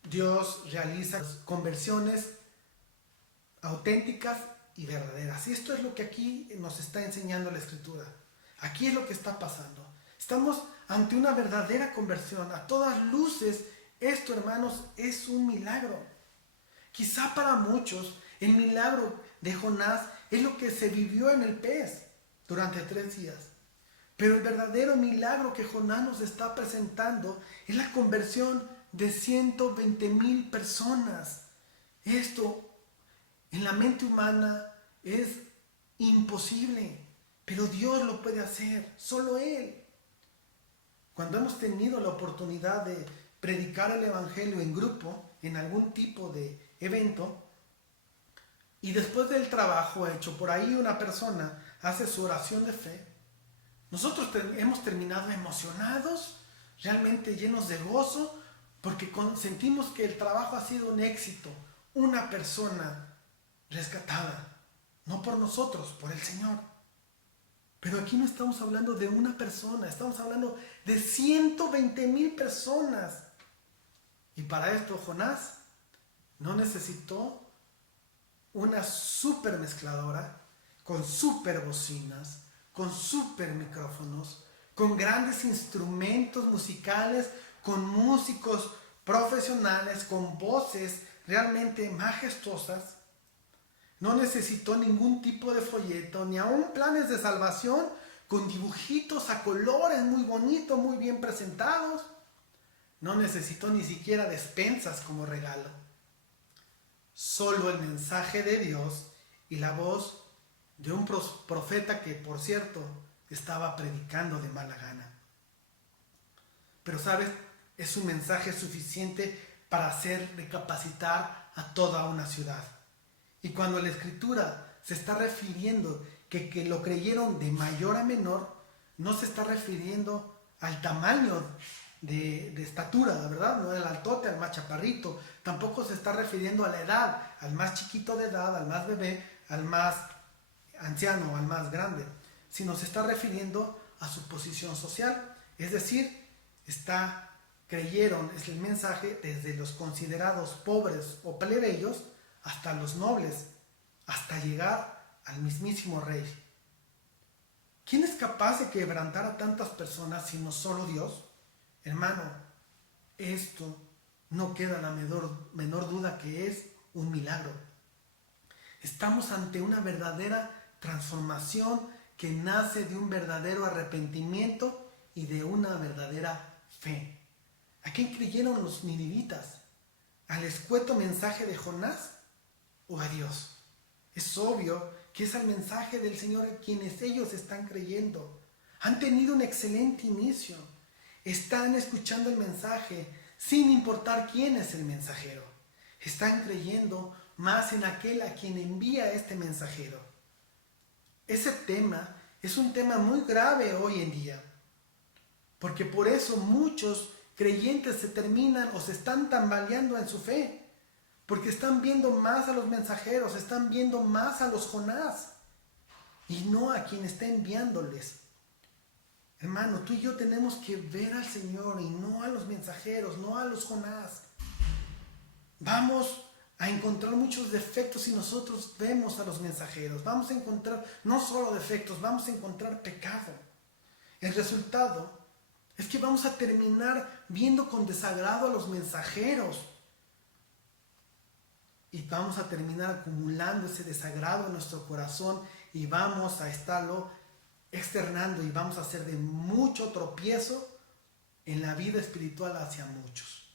Dios realiza conversiones auténticas y verdaderas. Y esto es lo que aquí nos está enseñando la Escritura. Aquí es lo que está pasando. Estamos ante una verdadera conversión. A todas luces, esto, hermanos, es un milagro. Quizá para muchos, el milagro de Jonás es lo que se vivió en el pez durante 3 días. Pero el verdadero milagro que Jonás nos está presentando es la conversión de 120,000 personas. Esto en la mente humana es imposible, Pero Dios lo puede hacer, solo Él. Cuando hemos tenido la oportunidad de predicar el Evangelio en grupo, en algún tipo de evento, y después del trabajo hecho, por ahí una persona hace su oración de fe, nosotros hemos terminado emocionados, realmente llenos de gozo, porque sentimos que el trabajo ha sido un éxito, una persona rescatada, no por nosotros, por el Señor. Pero aquí no estamos hablando de una persona, estamos hablando de 120,000 personas. Y para esto Jonás no necesitó una super mezcladora con super bocinas, con super micrófonos, con grandes instrumentos musicales, con músicos profesionales, con voces realmente majestuosas. No necesitó ningún tipo de folleto, ni aún planes de salvación con dibujitos a colores muy bonitos, muy bien presentados. No necesitó ni siquiera despensas como regalo. Solo el mensaje de Dios y la voz de un profeta que, por cierto, estaba predicando de mala gana. Pero, ¿sabes? Es un mensaje suficiente para hacer recapacitar a toda una ciudad. Y cuando la Escritura se está refiriendo que lo creyeron de mayor a menor, no se está refiriendo al tamaño de estatura, ¿verdad? No al altote, al más chaparrito. Tampoco se está refiriendo a la edad, al más chiquito de edad, al más bebé, al más anciano, al más grande. Sino se está refiriendo a su posición social. Es decir, creyeron, es el mensaje, desde los considerados pobres o plebeyos hasta los nobles, hasta llegar al mismísimo rey. ¿Quién es capaz de quebrantar a tantas personas sino solo Dios? Hermano, esto no queda la menor duda que es un milagro. Estamos ante una verdadera transformación que nace de un verdadero arrepentimiento y de una verdadera fe. ¿A quién creyeron los ninivitas? ¿Al escueto mensaje de Jonás o a Dios? Es obvio que es al mensaje del Señor a quienes ellos están creyendo. Han tenido un excelente inicio. Están escuchando el mensaje sin importar quién es el mensajero. Están creyendo más en aquel a quien envía este mensajero. Ese tema es un tema muy grave hoy en día, porque por eso muchos creyentes se terminan o se están tambaleando en su fe, porque están viendo más a los mensajeros, están viendo más a los Jonás y no a quien está enviándoles. Hermano, tú y yo tenemos que ver al Señor y no a los mensajeros, no a los Jonás. Vamos a encontrar muchos defectos si nosotros vemos a los mensajeros. Vamos a encontrar no solo defectos, vamos a encontrar pecado. El resultado es que vamos a terminar viendo con desagrado a los mensajeros. Y vamos a terminar acumulando ese desagrado en nuestro corazón y vamos a estarlo externando y vamos a hacer de mucho tropiezo en la vida espiritual hacia muchos.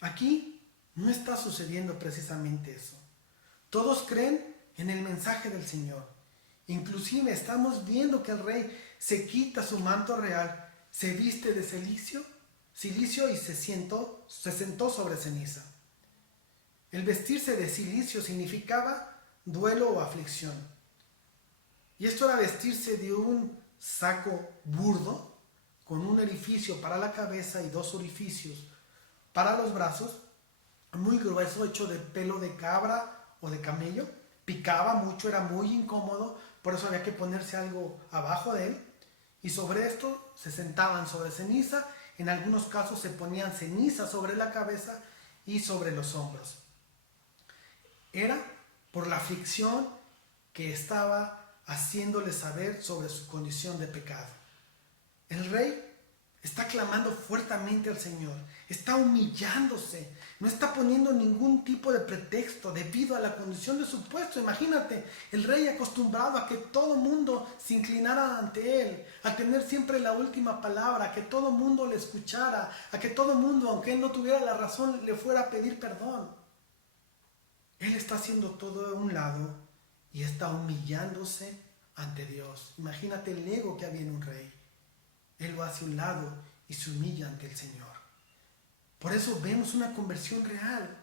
Aquí no está sucediendo precisamente eso. Todos creen en el mensaje del Señor. Inclusive estamos viendo que el rey se quita su manto real, se viste de silicio y se sentó sobre ceniza. El vestirse de silicio significaba duelo o aflicción. Y esto era vestirse de un saco burdo, con un orificio para la cabeza y dos orificios para los brazos, muy grueso, hecho de pelo de cabra o de camello. Picaba mucho, era muy incómodo, por eso había que ponerse algo abajo de él. Y sobre esto se sentaban sobre ceniza, en algunos casos se ponían ceniza sobre la cabeza y sobre los hombros. Era por la aflicción que estaba haciéndole saber sobre su condición de pecado. El rey está clamando fuertemente al Señor, está humillándose, no está poniendo ningún tipo de pretexto debido a la condición de su puesto. Imagínate, el rey acostumbrado a que todo mundo se inclinara ante él, a tener siempre la última palabra, a que todo mundo le escuchara, a que todo mundo, aunque él no tuviera la razón, le fuera a pedir perdón. Él está haciendo todo a un lado y está humillándose ante Dios. Imagínate el ego que había en un rey. Él lo hace a un lado y se humilla ante el Señor. Por eso vemos una conversión real.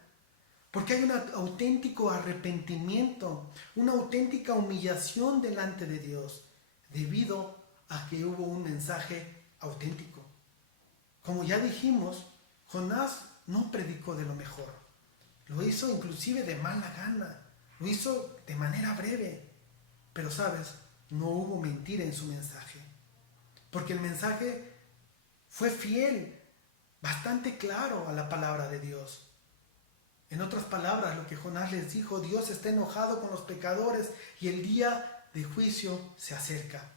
Porque hay un auténtico arrepentimiento, una auténtica humillación delante de Dios, debido a que hubo un mensaje auténtico. Como ya dijimos, Jonás no predicó de lo mejor. Lo hizo inclusive de mala gana. Lo hizo de manera breve. Pero sabes, no hubo mentira en su mensaje. Porque el mensaje fue fiel, bastante claro a la palabra de Dios. En otras palabras, lo que Jonás les dijo, Dios está enojado con los pecadores y el día de juicio se acerca.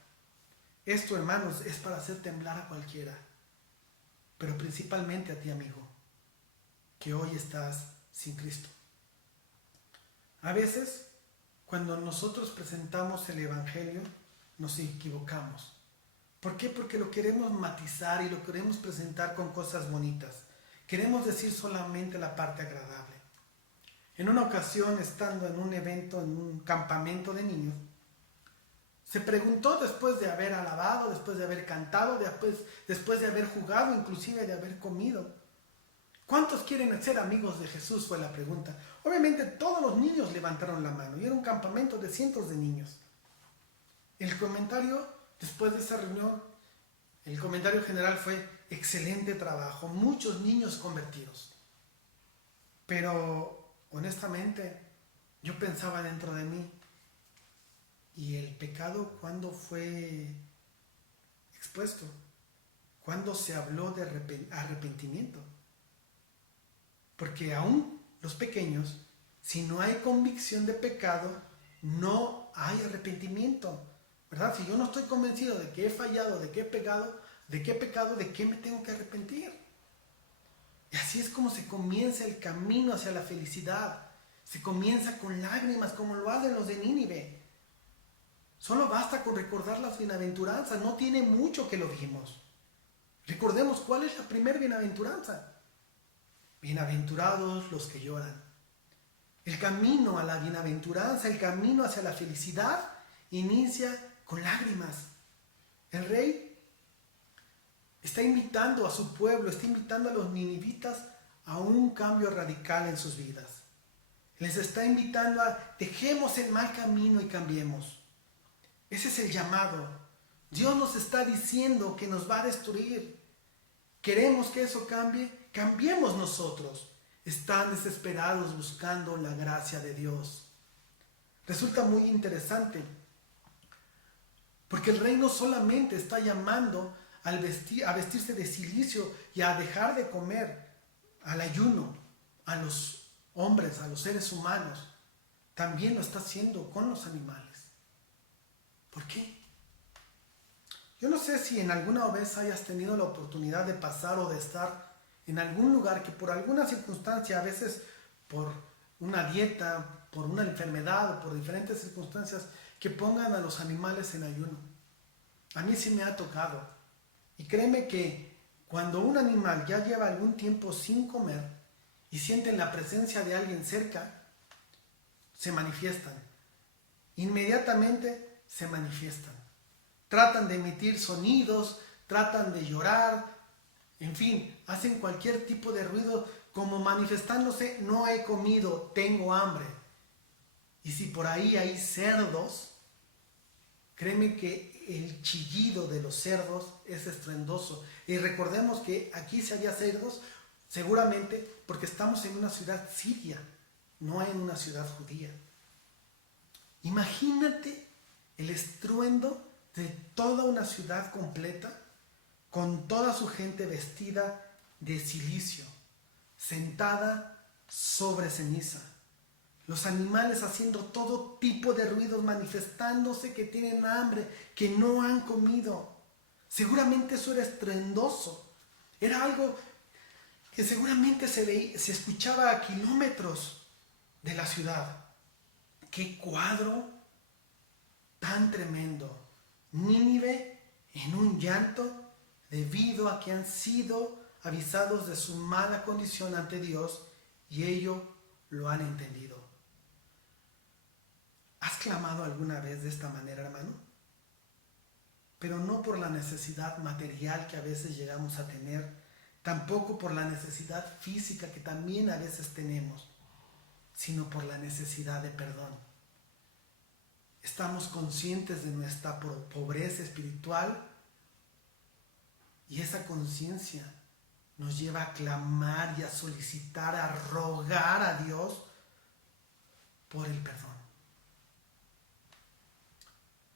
Esto, hermanos, es para hacer temblar a cualquiera, pero principalmente a ti, amigo, que hoy estás sin Cristo. A veces, cuando nosotros presentamos el Evangelio, nos equivocamos. ¿Por qué? Porque lo queremos matizar y lo queremos presentar con cosas bonitas. Queremos decir solamente la parte agradable. En una ocasión, estando en un evento, en un campamento de niños, se preguntó, después de haber alabado, después de haber cantado, después de haber jugado, inclusive de haber comido, ¿cuántos quieren ser amigos de Jesús? Fue la pregunta. Obviamente todos los niños levantaron la mano y era un campamento de cientos de niños. El comentario, después de esa reunión, el comentario general fue: excelente trabajo, muchos niños convertidos. Pero honestamente, yo pensaba dentro de mí, ¿y el pecado cuándo fue expuesto? ¿Cuándo se habló de arrepentimiento? Porque aún los pequeños, si no hay convicción de pecado, no hay arrepentimiento, ¿verdad? Si yo no estoy convencido de que he fallado, de que he pecado, ¿de qué me tengo que arrepentir? Y así es como se comienza el camino hacia la felicidad. Se comienza con lágrimas, como lo hacen los de Nínive. Solo basta con recordar las bienaventuranzas, no tiene mucho que lo vimos. Recordemos cuál es la primera bienaventuranza. Bienaventurados los que lloran. El camino a la bienaventuranza, el camino hacia la felicidad, inicia con lágrimas. El rey está invitando a su pueblo, está invitando a los ninivitas a un cambio radical en sus vidas. Les está invitando a: dejemos el mal camino y cambiemos. Ese es el llamado. Dios nos está diciendo que nos va a destruir. ¿Queremos que eso cambie? Cambiemos nosotros. Están desesperados buscando la gracia de Dios. Resulta muy interesante, porque el rey no solamente está llamando a vestirse de cilicio y a dejar de comer, al ayuno, a los hombres, a los seres humanos, también lo está haciendo con los animales. ¿Por qué? Yo no sé si en alguna vez hayas tenido la oportunidad de pasar o de estar en algún lugar que por alguna circunstancia, a veces por una dieta, por una enfermedad o por diferentes circunstancias, que pongan a los animales en ayuno. A mí sí me ha tocado. Y créeme que cuando un animal ya lleva algún tiempo sin comer y sienten la presencia de alguien cerca, se manifiestan. Inmediatamente se manifiestan. Tratan de emitir sonidos, tratan de llorar, en fin, hacen cualquier tipo de ruido como manifestándose: no he comido, tengo hambre. Y si por ahí hay cerdos, créeme que el chillido de los cerdos es estruendoso. Y recordemos que aquí si había cerdos, seguramente porque estamos en una ciudad siria, no en una ciudad judía. Imagínate el estruendo de toda una ciudad completa, con toda su gente vestida de cilicio, sentada sobre ceniza. Los animales haciendo todo tipo de ruidos, manifestándose que tienen hambre, que no han comido. Seguramente eso era estruendoso. Era algo que seguramente se escuchaba a kilómetros de la ciudad. ¡Qué cuadro tan tremendo! Nínive en un llanto debido a que han sido avisados de su mala condición ante Dios y ellos lo han entendido. ¿Has clamado alguna vez de esta manera, hermano? pero no por la necesidad material que a veces llegamos a tener, tampoco por la necesidad física que también a veces tenemos, sino por la necesidad de perdón. Estamos conscientes de nuestra pobreza espiritual y esa conciencia nos lleva a clamar y a solicitar, a rogar a Dios por el perdón.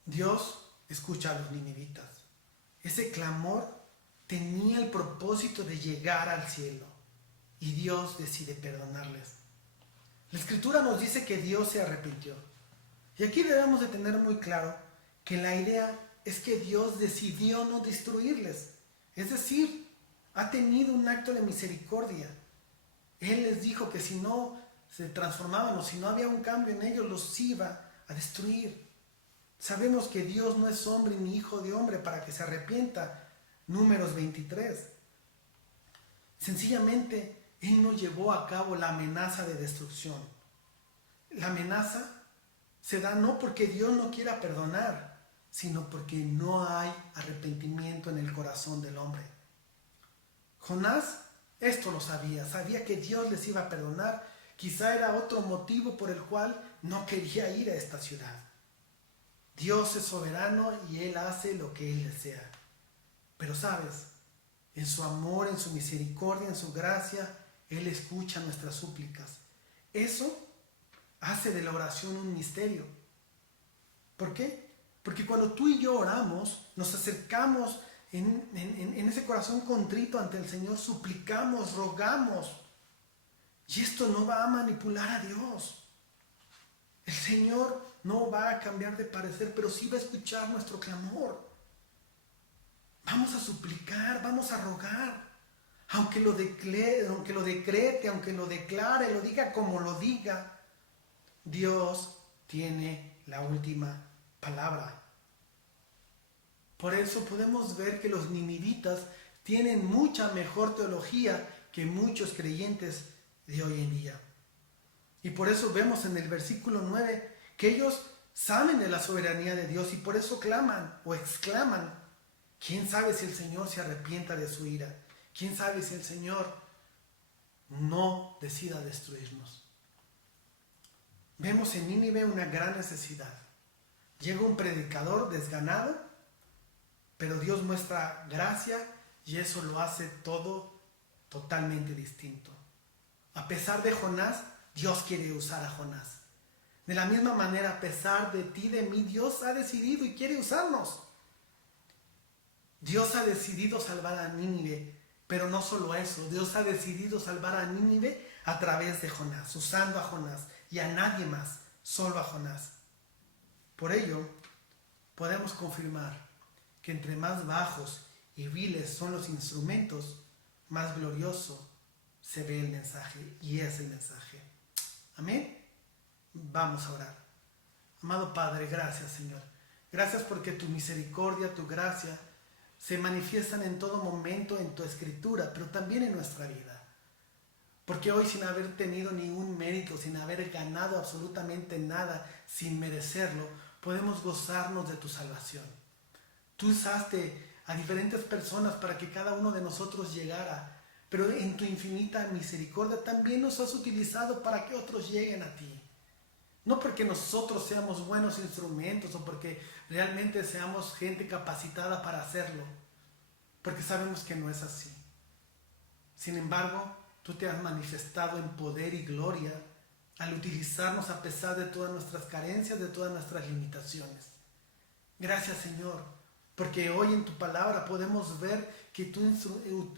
Dios escucha a los ninivitas. Ese clamor tenía el propósito de llegar al cielo y Dios decide perdonarles. La Escritura nos dice que Dios se arrepintió. Y aquí debemos de tener muy claro que la idea es que Dios decidió no destruirles. Es decir, ha tenido un acto de misericordia. Él les dijo que si no se transformaban o si no había un cambio en ellos, los iba a destruir. Sabemos que Dios no es hombre ni hijo de hombre para que se arrepienta. Números 23. Sencillamente, Él no llevó a cabo la amenaza de destrucción. La amenaza se da no porque Dios no quiera perdonar, sino porque no hay arrepentimiento en el corazón del hombre. Jonás esto lo sabía que Dios les iba a perdonar. Quizá era otro motivo por el cual no quería ir a esta ciudad. Dios es soberano y Él hace lo que Él desea. Pero sabes, en su amor, en su misericordia, en su gracia, Él escucha nuestras súplicas. Eso hace de la oración un misterio. ¿Por qué? Porque cuando tú y yo oramos, nos acercamos en ese corazón contrito ante el Señor, suplicamos, rogamos. Y esto no va a manipular a Dios. El Señor no va a cambiar de parecer, pero sí va a escuchar nuestro clamor. Vamos a suplicar, vamos a rogar. Aunque lo decrete, aunque lo declare, lo diga como lo diga, Dios tiene la última palabra. Por eso podemos ver que los ninivitas tienen mucha mejor teología que muchos creyentes de hoy en día. Y por eso vemos en el versículo 9 que ellos saben de la soberanía de Dios y por eso claman o exclaman. ¿Quién sabe si el Señor se arrepienta de su ira? ¿Quién sabe si el Señor no decida destruirnos? Vemos en Nínive una gran necesidad. Llega un predicador desganado, pero Dios muestra gracia y eso lo hace todo totalmente distinto. A pesar de Jonás, Dios quiere usar a Jonás. De la misma manera, a pesar de ti, de mí, Dios ha decidido y quiere usarnos. Dios ha decidido salvar a Nínive, pero no solo eso, Dios ha decidido salvar a Nínive a través de Jonás, usando a Jonás y a nadie más, solo a Jonás. Por ello, podemos confirmar que entre más bajos y viles son los instrumentos, más glorioso se ve el mensaje y es el mensaje. Amén. Vamos a orar. Amado Padre, gracias Señor. Gracias porque tu misericordia, tu gracia se manifiestan en todo momento en tu escritura, pero también en nuestra vida. Porque hoy, sin haber tenido ningún mérito, sin haber ganado absolutamente nada, sin merecerlo, podemos gozarnos de tu salvación. Tú usaste a diferentes personas para que cada uno de nosotros llegara, pero en tu infinita misericordia también nos has utilizado para que otros lleguen a ti. No porque nosotros seamos buenos instrumentos o porque realmente seamos gente capacitada para hacerlo, porque sabemos que no es así. Sin embargo, tú te has manifestado en poder y gloria al utilizarnos a pesar de todas nuestras carencias, de todas nuestras limitaciones. Gracias, Señor, porque hoy en tu palabra podemos ver que tú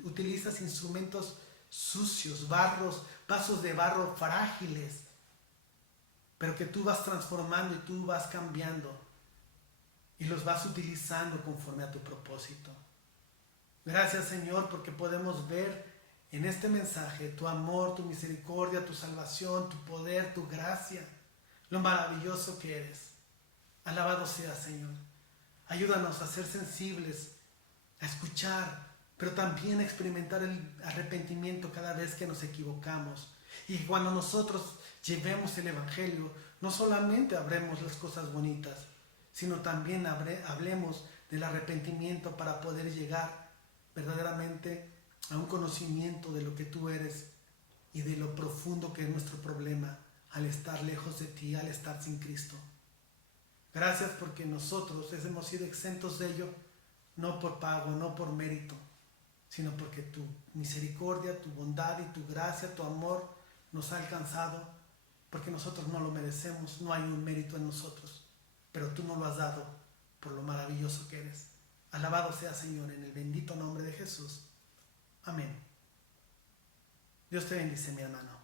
utilizas instrumentos sucios, vasos de barro frágiles, pero que tú vas transformando y tú vas cambiando y los vas utilizando conforme a tu propósito. Gracias, Señor, porque podemos ver en este mensaje tu amor, tu misericordia, tu salvación, tu poder, tu gracia, lo maravilloso que eres. Alabado sea, Señor. Ayúdanos a ser sensibles, a escuchar, pero también a experimentar el arrepentimiento cada vez que nos equivocamos. Y cuando nosotros llevemos el Evangelio, no solamente hablemos las cosas bonitas, sino también hablemos del arrepentimiento para poder llegar verdaderamente a un conocimiento de lo que tú eres y de lo profundo que es nuestro problema al estar lejos de ti, al estar sin Cristo. Gracias porque nosotros hemos sido exentos de ello, no por pago, no por mérito, sino porque tu misericordia, tu bondad y tu gracia, tu amor nos ha alcanzado, porque nosotros no lo merecemos, no hay un mérito en nosotros, pero tú nos lo has dado por lo maravilloso que eres. Alabado sea, Señor, en el bendito nombre de Jesús. Amén. Dios te bendice, mi hermano.